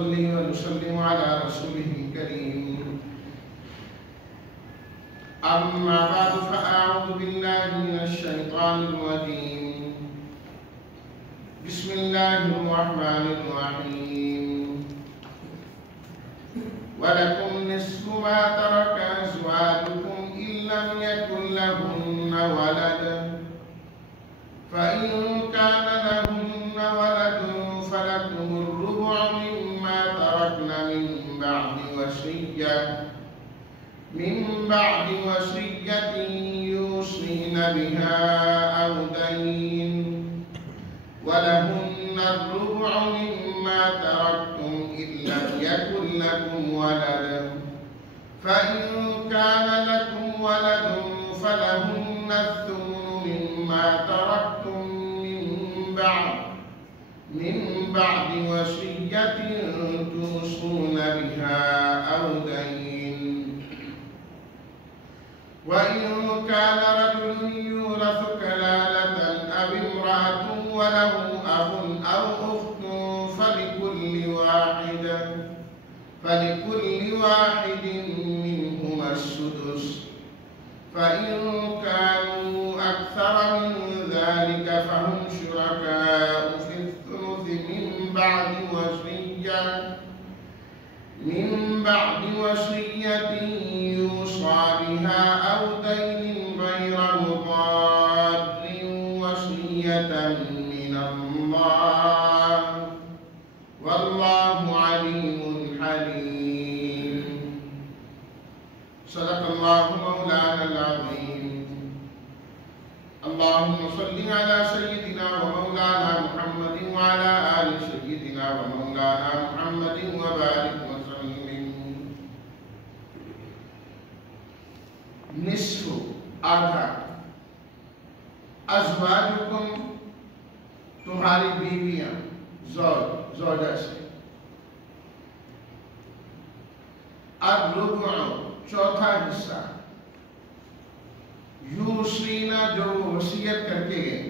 ونصلي ونسلم على رسوله الكريم. أما بعد فأعوذ بالله من الشيطان الرجيم. بسم الله الرحمن الرحيم. ولكم نصف ما ترك أزواجكم إن لم يكن لهن ولد، فإن كان لهن ولد فلكم الربع مما تركن من بعد وصية يوصين بها أو دين، ولهن الربع مما تركتم إن لم يكن لكم ولد، فإن كان لكم ولد فلهن الثمن مما تركتم من بعد وصية توصون بها أو دين. وإن كان رجل يورث كلالة أو امرأة وله أخ أو أخت فلكل واحد منهما السدس، فإن كانوا أكثر من ذلك فهم شركاء في الثلث من بعد وصية يوصى بها أو دين غير مضار، وصية من الله والله عليم حليم. صدق الله مولانا العظيم. اللهم صل على سيدنا ومولانا محمد وعلى آل سيدنا ومولانا محمد وبارك وسلم. نصف آدھا، ازواجکم تمہاری بیویاں، زوجہ سے، الربع چوتھا حصہ، یوصینا جو وصیت کر کے گئے،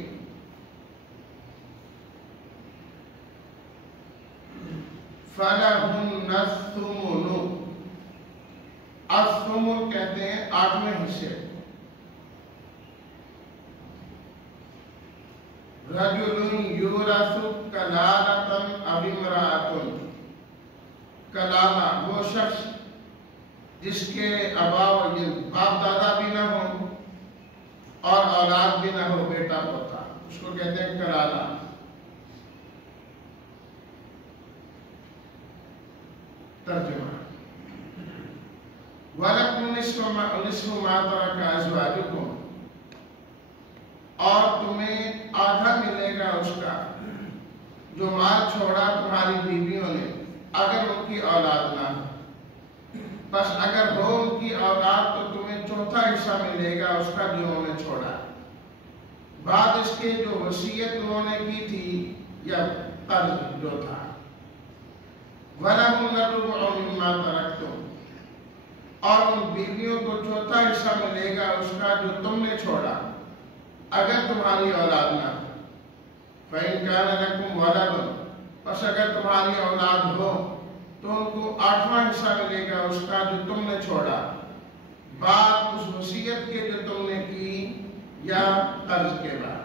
فلہن الثمن، الثمن کہتے ہیں آٹھویں حصے. رجل یورث کلالۃ او امرأۃ، کلالہ وہ شخص جس کے باپ دادا بھی نہ ہوں اور اولاد بھی نہ ہو، بیٹا ہوتا، اس کو کہتے ہیں کلالہ. ترجمہ: وَلَكُمْ نِصْفُ مَا تَرَكَ أَزْوَاجُكُمْ، اور تمہیں آدھا ملے گا اس کا جو مال چھوڑا تمہاری بیویوں نے، اگر ان کی اولاد نہ ہو. بس اگر ہو ان کی اولاد تو تمہیں چوتھا حصہ ملے گا اس کا جو انہوں نے چھوڑا، بعد اس کے جو وصیت انہوں نے کی تھی یا قرض جو تھا. وَلَهُنَّ الرُّبُعُ مِمَّا تَرَكْتُمْ، اور ان بیویوں کو چوتھا حصہ ملے گا اس کا جو تم نے چھوڑا اگر تمہاری اولاد نہ ہو. فَإِن كَانَ لَكُمْ وَلَدٌ، پس اگر تمہاری اولاد ہو تو ان کو آٹھواں حصہ ملے گا اس کا جو تم نے چھوڑا، بعد اس وصیت کے جو تم نے کی یا قرض کے بعد.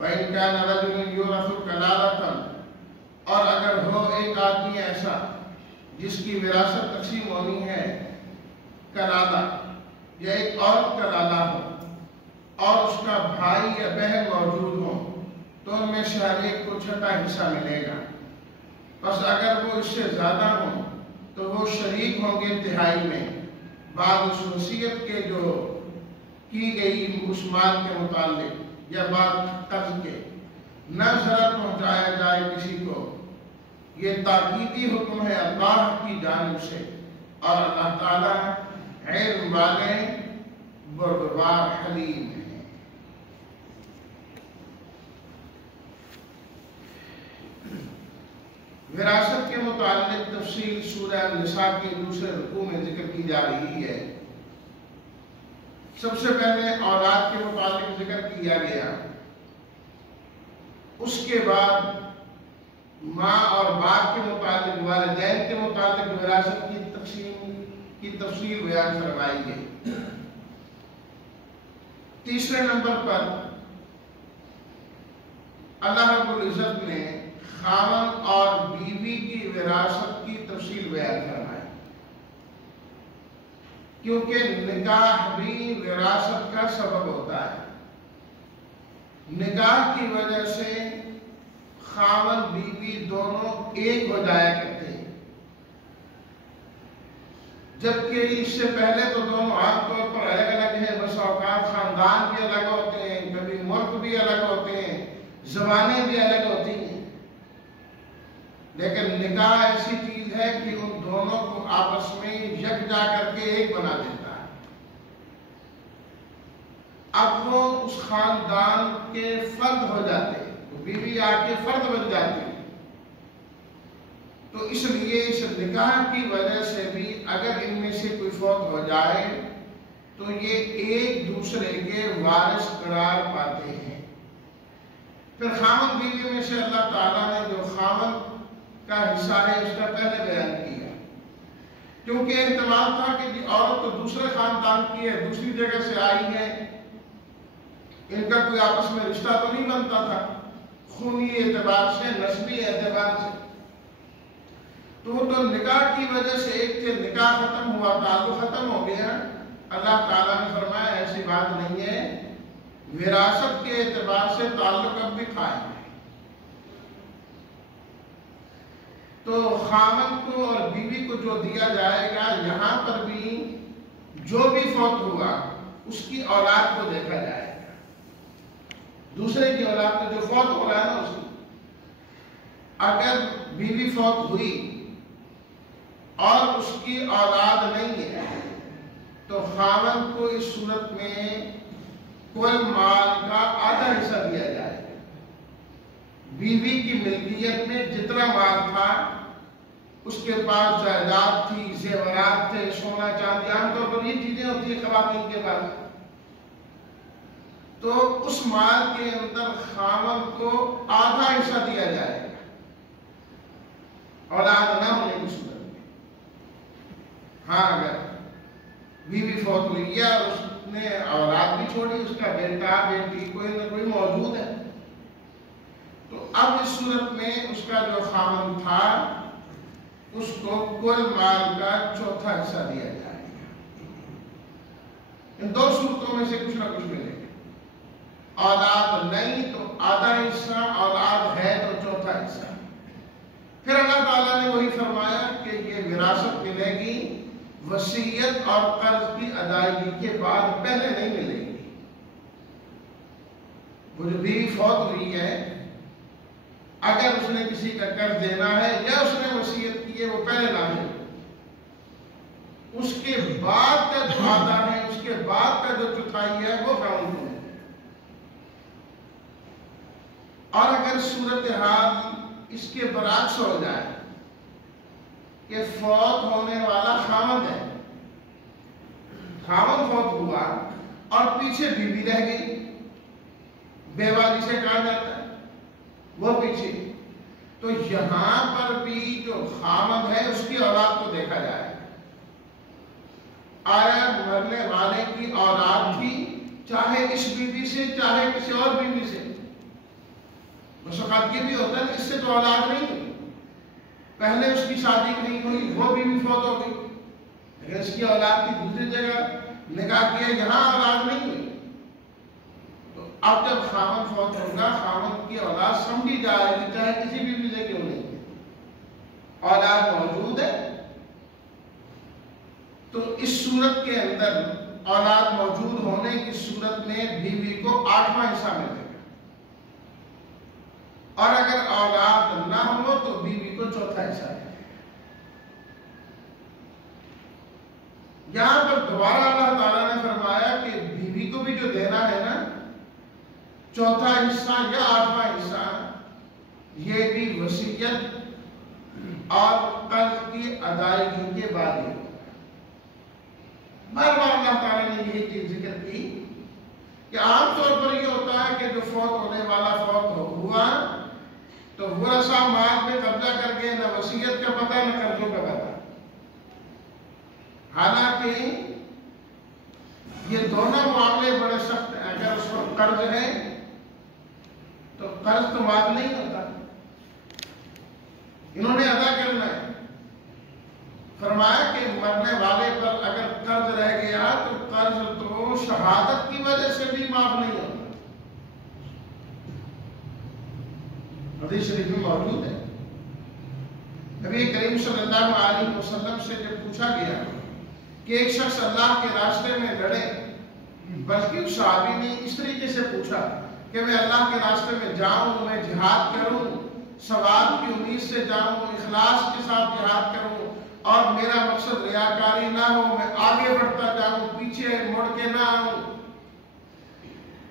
وَإِن كَانَ رَجُلٌ يُورَثُ كَلَالَةً، اور اگر ہو ایک آدمی ایسا جس کی وراثت تقسیم ہونی ہے، کلالہ یا ایک عورت کلالہ ہو اور اس کا بھائی یا بہن موجود ہو، تو ان میں سے ہر ایک کو چھٹا حصہ ملے گا. بس اگر وہ اس سے زیادہ ہوں تو وہ شریک ہوں گے تہائی میں، بعد اس وصیت کے جو کی گئی اس مال کے متعلق یا بعد قرض کے. نہ ضرر پہنچایا جائے کسی کو، یہ تاکیدی حکم ہے اللہ کی جانب سے، اور اللہ تعالیٰ علم والے بردبار حلیم ہے. وراثت کے متعلق تفصیل سورہ النساء کے دوسرے رکوع میں ذکر کی جا رہی ہے. سب سے پہلے اولاد کے متعلق ذکر کیا گیا، اس کے بعد ماں اور باپ کے متعلق، والدین کے متعلق وراثت کی تقسیم کی تفصیل بیان فرمائی گئی۔ تیسرے نمبر پر اللہ رب العزت نے خاوند اور بیوی کی وراثت کی تفصیل بیان فرمائی، کیونکہ نکاح بھی وراثت کا سبب ہوتا ہے۔ نکاح کی وجہ سے خاوند بیوی دونوں ایک ہو جایا کرتے ہیں، جبکہ اس سے پہلے تو دونوں عام طور پر الگ الگ ہیں، بس اوقات خاندان بھی الگ ہوتے ہیں، کبھی ملک بھی الگ ہوتے ہیں، زبانیں بھی الگ ہوتی ہیں، لیکن نکاح ایسی چیز ہے کہ ان دونوں کو آپس میں یکجا کر کے ایک بنا دیتا ہے۔ اب وہ اس خاندان کے فرد ہو جاتے ہیں، بیوی آ کے فرد بن جاتی ہے۔ تو اس لیے اس نکاح کی وجہ سے بھی اگر ان میں سے کوئی فوت ہو جائے تو یہ ایک دوسرے کے وارث قرار پاتے ہیں۔ پھر خاوند بیوی میں سے اللہ تعالیٰ نے جو خاوند کا حصہ ہے اس کا پہلے بیان کیا، کیونکہ احتمال تھا کہ عورت تو دوسرے خاندان کی ہے، دوسری جگہ سے آئی ہے، ان کا کوئی آپس میں رشتہ تو نہیں بنتا تھا خونی اعتبار سے، نسبی اعتبار سے، تو نکاح کی وجہ سے ایک تھے، نکاح ختم ہوا، تعلق ختم ہو گیا۔ اللہ تعالیٰ نے فرمایا ایسی بات نہیں ہے، وراثت کے اعتبار سے تعلق اب بھی قائم ہے۔ تو خاوند کو اور بیوی کو جو دیا جائے گا، یہاں پر بھی جو بھی فوت ہوا اس کی اولاد کو دیکھا جائے گا، دوسرے کی اولاد کو جو فوت ہو رہا ہے نا اس کی۔ اگر بیوی فوت ہوئی اور اس کی اولاد نہیں ہے تو خاوند کو اس صورت میں کل مال کا آدھا حصہ دیا جائے گا۔ بیوی کی ملکیت میں جتنا مال تھا، اس کے پاس جائیداد تھی، زیورات تھے، سونا چاندی، عام طور پر یہ چیزیں ہوتی ہیں خواتین کے پاس، تو اس مال کے اندر خاوند کو آدھا حصہ دیا جائے گا اولاد نہ ہونے کی صورت میں۔ ہاں اگر بیوی فوت ہوئی ہے اور اس نے اولاد بھی چھوڑی، اس کا بیٹا بیٹی کوئی نہ کوئی موجود ہے، تو اب اس صورت میں اس کا جو خاوند تھا اس کو کل مال کا چوتھا حصہ دیا جائے گا۔ ان دو صورتوں میں سے کچھ نہ کچھ ملے گا، اولاد نہیں تو آدھا حصہ، اولاد ہے تو چوتھا حصہ۔ پھر اللہ تعالیٰ نے وہی فرمایا کہ یہ وراثت ملے گی وصیت اور قرض کی ادائیگی کے بعد، پہلے نہیں ملے گی۔ وہ جو بیوی فوت ہوئی ہے، اگر اس نے کسی کا قرض دینا ہے یا اس نے وصیت کی ہے، وہ پہلے نہ ملے، اس کے بعد کا جو آدھا ہے، اس کے بعد کا جو چوتھائی ہے وہ خاوند کو ہے۔ اور اگر صورتحال اس کے برعکس ہو جائے کہ فوت ہونے والا خاوند ہے، خاوند فوت ہوا اور پیچھے بیوی رہ گئی، بیوہ جسے کہا جاتا ہے، وہ پیچھے، تو یہاں پر بھی جو خاوند ہے اس کی اولاد کو دیکھا جائے گا۔ آیا مرنے والے کی اولاد تھی، چاہے اس بیوی سے چاہے کسی اور بیوی سے، بس اوقات یہ بھی ہوتا ہے اس سے تو اولاد نہیں ہوئی، پہلے اس کی شادی نہیں ہوئی، وہ بھی فوت ہو گئی، لیکن اس کی اولاد کی دوسری جگہ نکاح کیا، یہاں اولاد نہیں ہوئی، تو اب جب خاوند فوت ہوگا، خاوند کی اولاد سمجھی جائے گی، چاہے کسی بھی وجہ کیوں نہیں، اولاد موجود ہے، تو اس صورت کے اندر اولاد موجود ہونے کی صورت میں بیوی کو 8واں حصہ ملے گا، اور اگر اولاد نہ ہو تو بیوی کو چوتھا حصہ ہے۔ یہاں پر دوبارہ اللہ تعالیٰ نے فرمایا کہ بیوی کو بھی جو دینا ہے نا، چوتھا حصہ یا 8واں حصہ، یہ بھی وصیت اور قرض کی ادائیگی کے بعد ہی ہوگا۔ بار بار اللہ تعالیٰ نے یہی چیز ذکر کی کہ عام طور پر یہ ہوتا ہے کہ جو فوت ہونے والا فوت ہوا تو ورثہ مال میں قبضہ کر کے نہ وصیت کا پتہ نہ قرضوں کا پتہ. حالانکہ یہ دونوں معاملے بڑے سخت ہیں. اگر اس پر قرض ہے تو قرض تو معاف نہیں ہوتا, انہوں نے ادا کرنا ہے. فرمایا کہ مرنے والے پر اگر قرض رہ گیا تو قرض تو شہادت کی وجہ سے بھی معاف نہیں ہوتا. حدیث شریف میں موجود ہے. نبی کریم صلی اللہ علیہ وسلم سے جب پوچھا گیا کہ ایک شخص اللہ کے راستے میں لڑے, بلکہ صحابی نے اس طریقے سے پوچھا کہ میں اللہ کے راستے میں جاؤں, میں جہاد کروں, ثواب کی امید سے جاؤں, اخلاص کے ساتھ جہاد کروں اور میرا مقصد ریاکاری نہ ہو, میں آگے بڑھتا جاؤں, پیچھے مڑ کے نہ آؤں,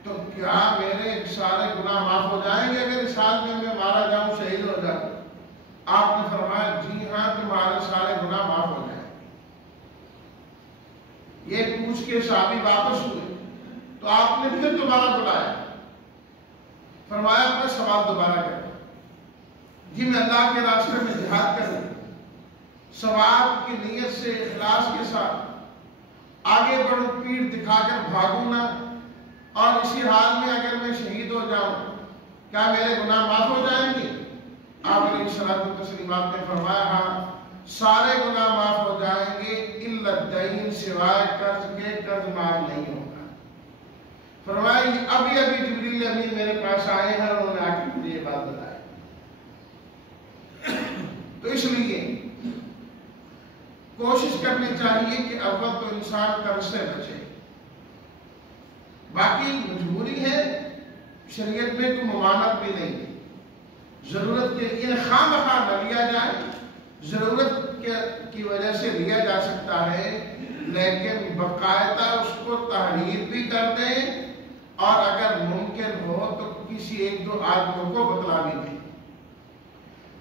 تو کیا میرے سارے گناہ معاف ہو جائیں گے اگر اس حال میں مارا جاؤں, شہید ہو جاؤں؟ آپ نے فرمایا جی ہاں, تمہارے سارے گناہ معاف ہو جائیں. یہ پوچھ کے صحابی واپس ہوئے تو آپ نے پھر دوبارہ بلایا, فرمایا اپنا سوال دوبارہ کرو. جی میں اللہ کے راستے میں جہاد کروں, ثواب کی نیت سے اخلاص کے ساتھ آگے بڑھوں, پیٹھ دکھا کر بھاگوں نہ, اور اسی حال میں اگر میں شہید ہو جاؤں کیا میرے گناہ معاف ہو جائیں گے؟ آپ علیہ الصلوۃ والتسلیمات نے فرمایا ہاں, سارے گناہ معاف ہو جائیں گے الا الدین, سوائے قرض کے, قرض معاف نہیں ہوگا. فرمایا ابھی جبریل امین میرے پاس آئے ہیں, انہوں نے آ کے مجھے یہ بات بتائی. تو اس لیے کوشش کرنی چاہیے کہ اول تو انسان قرض سے بچے. باقی مجبوری ہے, شریعت میں کوئی ممانعت بھی نہیں ہے. ضرورت کے لیے خواہ مخواہ نہ لیا جائے, ضرورت کی وجہ سے لیا جا سکتا ہے, لیکن باقاعدہ اس کو تحریر بھی کر دیں اور اگر ممکن ہو تو کسی ایک دو آدمیوں کو بتلا بھی دیں,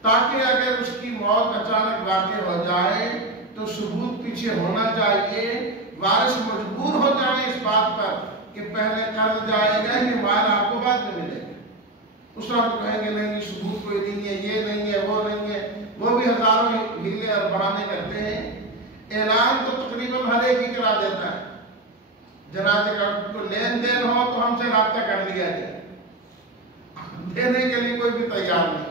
تاکہ اگر اس کی موت اچانک واقع ہو جائے تو ثبوت پیچھے ہونا چاہیے, وارث مجبور ہو جائیں اس بات پر کہ پہلے قرض جائے گا, یہ مال آپ کو بعد میں ملے گا. اس وقت کہیں گے نہیں ثبوت کوئی نہیں ہے, یہ نہیں ہے, وہ نہیں ہے, وہ بھی ہزاروں ہیلے اور بہانے کرتے ہیں. اعلان تو تقریباً ہر ایک ہی کرا دیتا ہے, جنازے کا کوئی لین دین ہو تو ہم سے رابطہ کر لیا جائے, دینے کے لیے کوئی بھی تیار نہیں.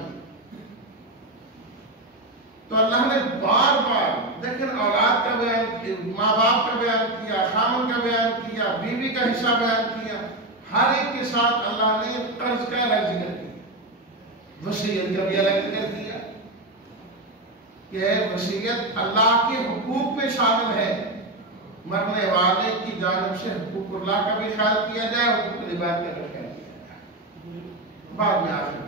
تو اللہ نے بار بار دیکھیں اولاد کا بیان کیا, ماں باپ کا بیان کیا, خامن کا بیان کیا, بیوی کا حصہ بیان کیا, ہر ایک کے ساتھ اللہ نے قرض کا الگ ذکر کیا, وصیت کا بھی الگ ذکر کیا کہ وصیت اللہ کے حقوق میں شامل ہے. مرنے والے کی جانب سے حقوق اللہ کا بھی خیال کیا جائے, حقوق العباد کا بھی خیال کیا جائے. بعد میں آخر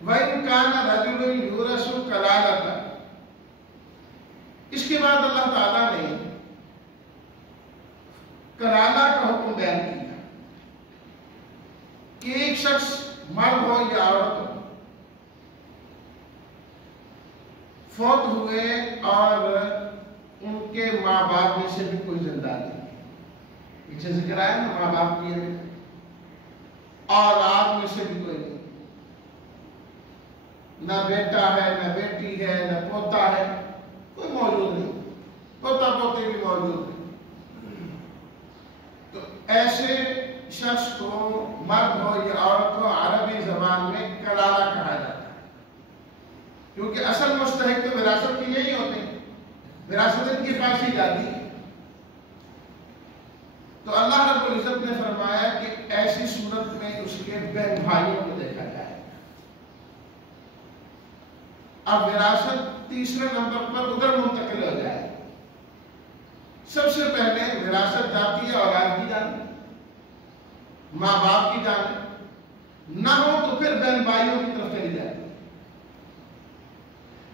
وَإِنْ كَانَ رَجُلٌ يُورَثُ كَلَالَةً, اس کے بعد اللہ تعالیٰ نے کلالہ کا حکم بیان کیا کہ ایک شخص مرد ہو یا عورت ہو فوت ہوئے اور ان کے ماں باپ میں سے بھی کوئی زندہ نہیں, پیچھے ذکر آیا نا ماں باپ کی ہے, اولاد میں سے بھی کوئی نہیں, نہ بیٹا ہے, نہ بیٹی ہے, نہ پوتا ہے, کوئی موجود نہیں, پوتا پوتے بھی موجود نہیں. تو ایسے شخص کو مرد ہو یا عورت ہو عربی زبان میں کلالہ کہا جاتا ہے, کیونکہ اصل مستحق تو وراثت کے یہی ہوتے ہیں, وراثت ان کے پاس ہی جاتی ہے. تو اللہ رب العزت نے فرمایا کہ ایسی صورت میں اس کے بہن بھائیوں کو دیکھا جائے. اب وراثت تیسرے نمبر پر ادھر منتقل ہو جائے. سب سے پہلے وراثت جاتی ہے اولاد کی جانب, ماں باپ کی جانب, نہ ہو تو پھر بہن بھائیوں کی طرف چلی جاتی ہے.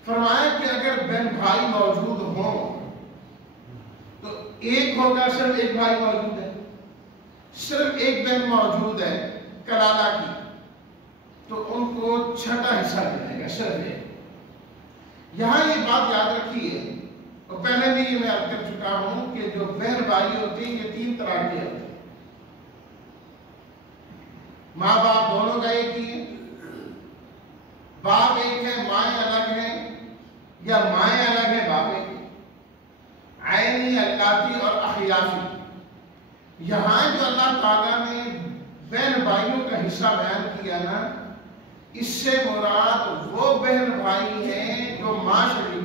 فرمایا کہ اگر بہن بھائی موجود ہوں تو ایک ہوگا, صرف ایک بھائی موجود ہے, صرف ایک بہن موجود ہے کلالہ کی, تو ان کو چھٹا حصہ ملے گا, صرف ایک. یہاں یہ بات یاد رکھیے, اور پہلے بھی یہ میں عرض کر چکا ہوں کہ جو بہن بھائی ہوتے ہیں یہ تین طرح کے ہوتے ہیں. ماں باپ دونوں کا ایک ہی ہے, باپ ایک ہے مائیں الگ ہیں، یا مائیں الگ ہیں باپ ایک ہے؟ عینی، اللاتی اور اخیافی۔ یہاں جو اللہ تعالیٰ نے بہن بھائیوں کا حصہ بیان کیا نا، اس سے مراد وہ بہن بھائی ہیں جو ماں شریک ہے۔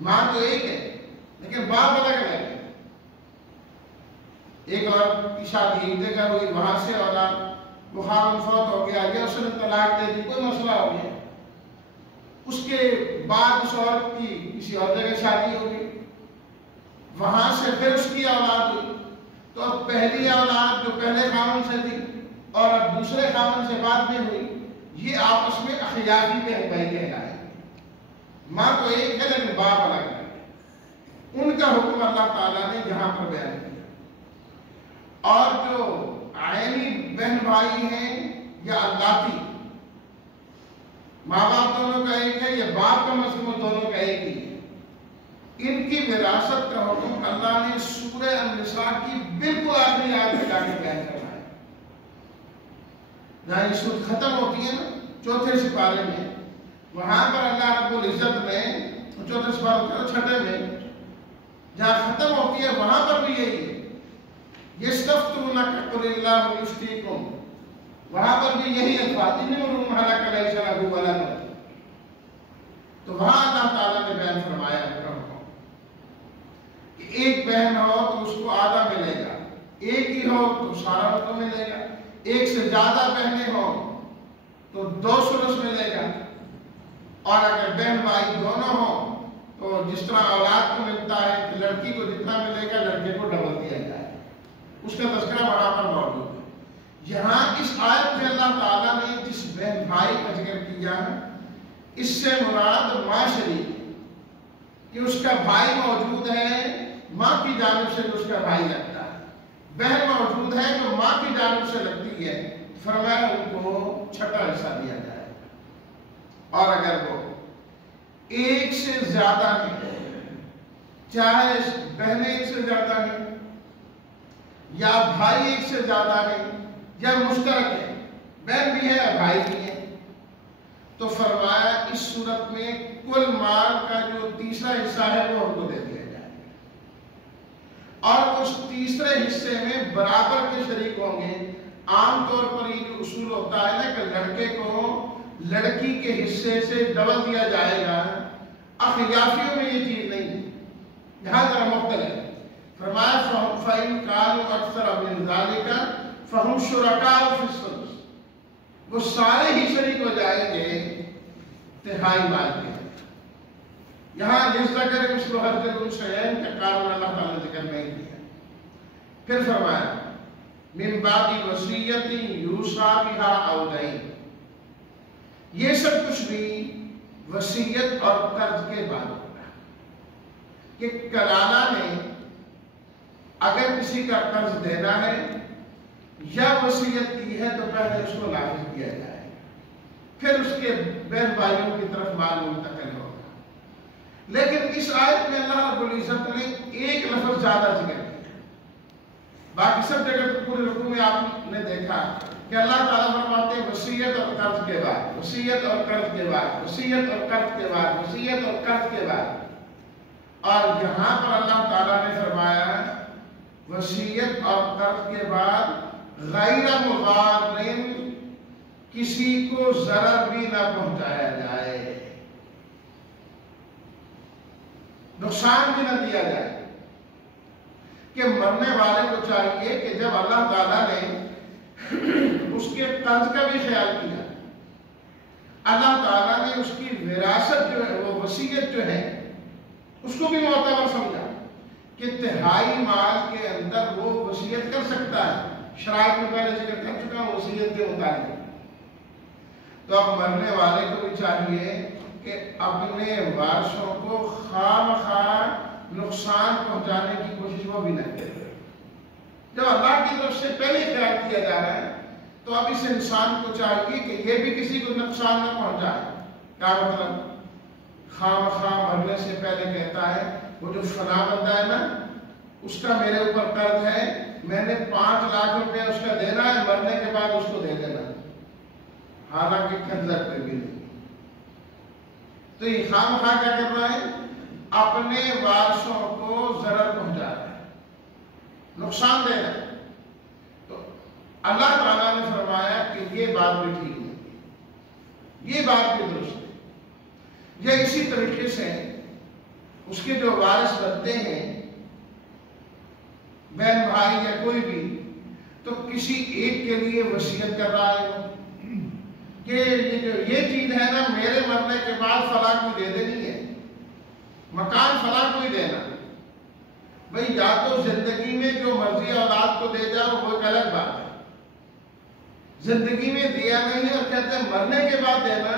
ماں تو ایک ہے لیکن باپ الگ الگ ہے۔ ایک عورت کی شادی ایک جگہ ہوئی، وہاں سے اولاد، وہ خاوند فوت ہو گیا یا اس نے طلاق دے دی، کوئی مسئلہ ہو گیا، اس کے بعد اس عورت کی کسی اور جگہ شادی ہو گئی، وہاں سے پھر اس کی اولاد ہوئی، تو اب پہلی اولاد جو پہلے خاوند سے تھی اور اب دوسرے خاوند سے بعد میں ہوئی، یہ آپس میں اخیافی بہن بھائی کہلائے۔ ماں تو ایک ہے لیکن باپ الگ ہے۔ ان کا حکم اللہ تعالیٰ نے یہاں پر بیان کیا۔ اور جو عینی بہن بھائی ہیں یا اللاتی، ماں باپ دونوں کا ایک ہے یا باپ کا مضمون دونوں کا ایک ہی ہے، ان کی وراثت کا حکم اللہ نے سورہ النساء کی بالکل آخری آیت میں جا کے بیان کرنا ہے۔ جہاں یہ سورت ختم ہوتی ہے نا، چوتھے سپارے میں، وہاں پر اللہ رب العزت نے چوتھے سپارے کے چھٹے میں جہاں ختم ہوتی ہے وہاں پر بھی یہی ہے، یستفتونک قل اللہ یفتیکم، وہاں پر بھی یہی الفاظ، ان امرؤ ہلک لیس لہ ولد۔ تو وہاں اللہ تعالیٰ نے بیان فرمایا کہ ایک بہن ہو تو اس کو آدھا ملے گا، ایک ہی ہو تو سارا اس کو ملے گا، ایک سے زیادہ بہنیں ہوں تو 2 ثلث ملے گا، اور اگر بہن بھائی دونوں ہوں تو جس طرح اولاد کو ملتا ہے کہ لڑکی کو جتنا ملے گا لڑکے کو ڈبل دیا جائے، اس کا تذکرہ وہاں پر موجود ہے۔ یہاں اس آیت میں اللہ تعالیٰ نے جس بہن بھائی کا ذکر کیا ہے، اس سے مراد ماں شریک ہے، کہ اس کا بھائی موجود ہے ماں کی جانب سے جو اس کا بھائی لگتا ہے، بہن موجود ہے جو ماں کی جانب سے لگتی ہے، فرمایا ان کو چھٹا حصہ دیا جائے۔ اور اگر وہ ایک سے زیادہ ہے، چاہے بہنیں ایک سے زیادہ ہیں یا بھائی ایک سے زیادہ ہے یا مشترک ہے، بہن بھی ہے بھائی بھی ہے، تو فرمایا اس صورت میں کل مال کا جو تیسرا حصہ ہے وہ ان کو دے دیا جائے، اور اس تیسرے حصے میں برابر کے شریک ہوں گے۔ عام طور پر یہ جو اصول ہوتا ہے نا کہ لڑکے کو لڑکی کے حصے سے ڈبل دیا جائے گا، اخیافیوں میں یہ چیز نہیں ہے، یہاں ذرا مختلف ہے۔ فرمایا فَإِنْ كَانُوا أَكْثَرَ مِنْ ذَلِكَ فَهُمْ شُرَكَاءُ فِي الثُّلُثِ، وہ سارے ہی شریک ہو جائیں گے تہائی مال کے۔ یہاں لِلذَّكَرِ مِثْلُ حَظِّ الْأُنثَيَيْنِ کا قانون اللہ تعالیٰ نے ذکر نہیں کیا۔ پھر فرمایا مِن بَعْدِ وَصِيَّةٍ يُوصَىٰ بِهَا أَوْ دَيْنٍ، یہ سب کچھ بھی وصیت اور قرض کے بعد ہوتا ہے کہ کلالہ نے اگر کسی کا قرض دینا ہے یا وصیت کی ہے تو پہلے اس کو نافذ کیا جائے، پھر اس کے بہن بھائیوں کی طرف مال منتقل ہوگا۔ لیکن اس آیت میں اللہ رب العزت نے ایک لفظ زیادہ ذکر کیا، باقی سب جگہ پورے رکوع میں آپ نے دیکھا کہ اللہ تعالیٰ فرماتے ہیں وصیت اور قرض کے بعد، وصیت اور قرض کے بعد، وصیت اور قرض کے بعد، وصیت اور قرض کے بعد، اور یہاں پر اللہ تعالیٰ نے فرمایا وصیت اور قرض کے بعد غیر مضارٍ، کسی کو ضرر بھی نہ پہنچایا جائے، نقصان بھی نہ دیا جائے، کہ مرنے والے کو چاہیے کہ جب اللہ تعالیٰ نے اس کے قرض کا بھی خیال کیا، اللہ تعالیٰ نے اس کی وراثت جو ہے، وہ وصیت جو ہے، اس کو بھی معتبر سمجھا کہ تہائی مال کے اندر وہ وصیت کر سکتا ہے، شرائط میں پہلے ذکر کر چکا ہوں وصیت کے متعلق۔ تو اب مرنے والے کو بھی چاہیے کہ اپنے وارثوں کو خواہ نقصان پہنچانے کی کوشش وہ بھی نہ کرے۔ جب اللہ کی طرف سے پہلے خیال کیا جا رہا ہے تو اب اس انسان کو چاہیے کہ یہ بھی کسی کو نقصان نہ پہنچائے۔ کیا مطلب؟ خواہ مرنے سے پہلے کہتا ہے وہ جو فلاں بندہ ہے نا، اس کا میرے اوپر قرض ہے، میں نے 5 لاکھ روپے اس کا دینا ہے، مرنے کے بعد اس کو دے دینا۔ حالانکہ کنزر پہ بھی نہیں. تو یہ خام خواہ کیا کر رہا ہے؟ اپنے وارثوں کو ضرر پہنچا رہا ہے، نقصان دے رہا ہے. تو اللہ تعالیٰ نے فرمایا کہ یہ بات بھی ٹھیک نہیں، یہ بات بھی درست ہے. یہ اسی طریقے سے اس کے جو وارث بنتے ہیں، بہن بھائی یا کوئی بھی، تو کسی ایک کے لیے وصیت کر رہا ہے کہ یہ چیز ہے نا، میرے مرنے کے بعد فلاں کو دے دینی ہے، مکان فلاں کو ہی دینا. بھئی یا تو زندگی میں جو مرضی اولاد کو دے جاؤ وہ ایک الگ بات ہے، زندگی میں دیا نہیں اور کہتے ہیں مرنے کے بعد دینا،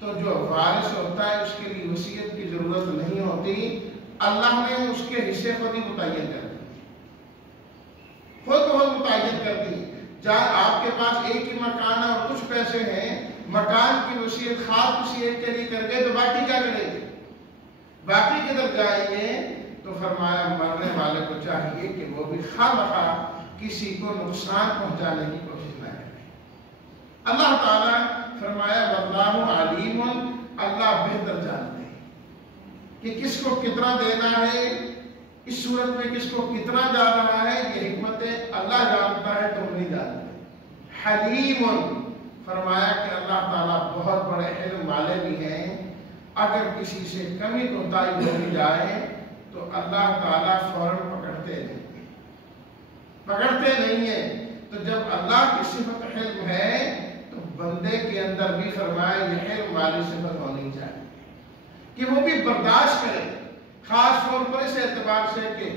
تو جو وارث ہوتا ہے اس کے لیے وصیت کی ضرورت نہیں ہوتی. اللہ نے اس کے حصے خود ہی متعین کر دی، خود متعین کر دی. جہاں آپ کے پاس ایک ہی مکان ہے اور کچھ پیسے ہیں، مکان کی وصیت خاص کسی ایک کے لیے کر گئے تو باقی کیا کریں گے؟ باقی کدھر جائیں گے؟ تو فرمایا مرنے والے کو چاہیے کہ وہ بھی خواہ کسی کو نقصان پہنچانے کی کوشش نہ کرے. اللہ تعالیٰ فرمایا واللہ علیم، اللہ بہتر جانتے ہیں کہ کس کو کتنا دینا ہے، اس صورت میں کس کو کتنا جا رہا ہے. یہ حکمت اللہ جانتا ہے، تم نہیں جانتے. حلیم، فرمایا کہ اللہ تعالیٰ بہت بڑے علم والے بھی ہیں. اگر کسی سے کمی کوتاہی ہو جائے تو اللہ تعالیٰ فوراً پکڑتے نہیں ہیں. تو جب اللہ کی صفت علم ہے تو بندے کے اندر بھی فرمایا یہ علم والی صفت ہونی چاہیے کہ وہ بھی برداشت کرے، خاص طور پر اس اعتبار سے کہ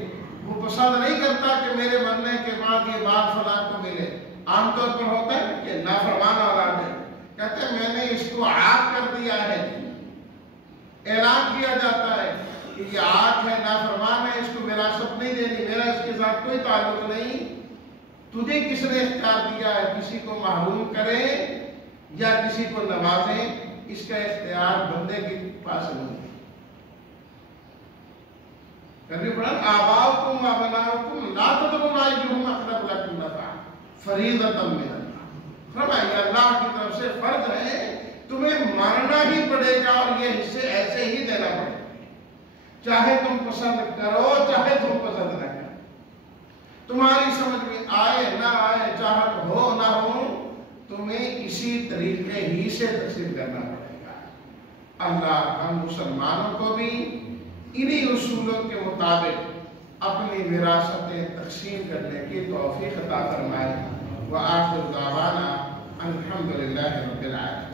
وہ پسند نہیں کرتا کہ میرے مرنے کے بعد یہ مال فلاں کو ملے. عام طور پر ہوتا ہے کہ نافرمان اولاد ہے، کہتے ہیں میں نے اس کو عاق کر دیا ہے، اعلان کیا جاتا ہے کہ یہ عاق ہے، نافرمان ہے، اس کو وراثت نہیں دینی، میرا اس کے ساتھ کوئی تعلق نہیں. تجھے کس نے اختیار دیا ہے کسی کو محروم کرے یا کسی کو نوازے؟ اس کا اختیار بندے کے پاس نہیں. کبھی پڑھا آباؤکم وابناؤکم لا تدرون ایہم اقرب لکم نفعا فریضۃ من اللہ. فرمایا اللہ کی طرف سے فرض ہے، تمہیں مرنا ہی پڑے گا اور یہ حصے ایسے ہی دینا پڑے گا، چاہے تم پسند کرو چاہے تم پسند نہ کرو، تمہاری سمجھ میں آئے نہ آئے، چاہت ہو نہ ہو، تمہیں اسی طریقے ہی سے تقسیم کرنا پڑے گا. اللہ ہم مسلمانوں کو بھی انہی اصولوں کے مطابق اپنی وراثتیں تقسیم کرنے کی توفیق عطا فرمائے. وآخر دعوانا الحمدللہ رب العالمین.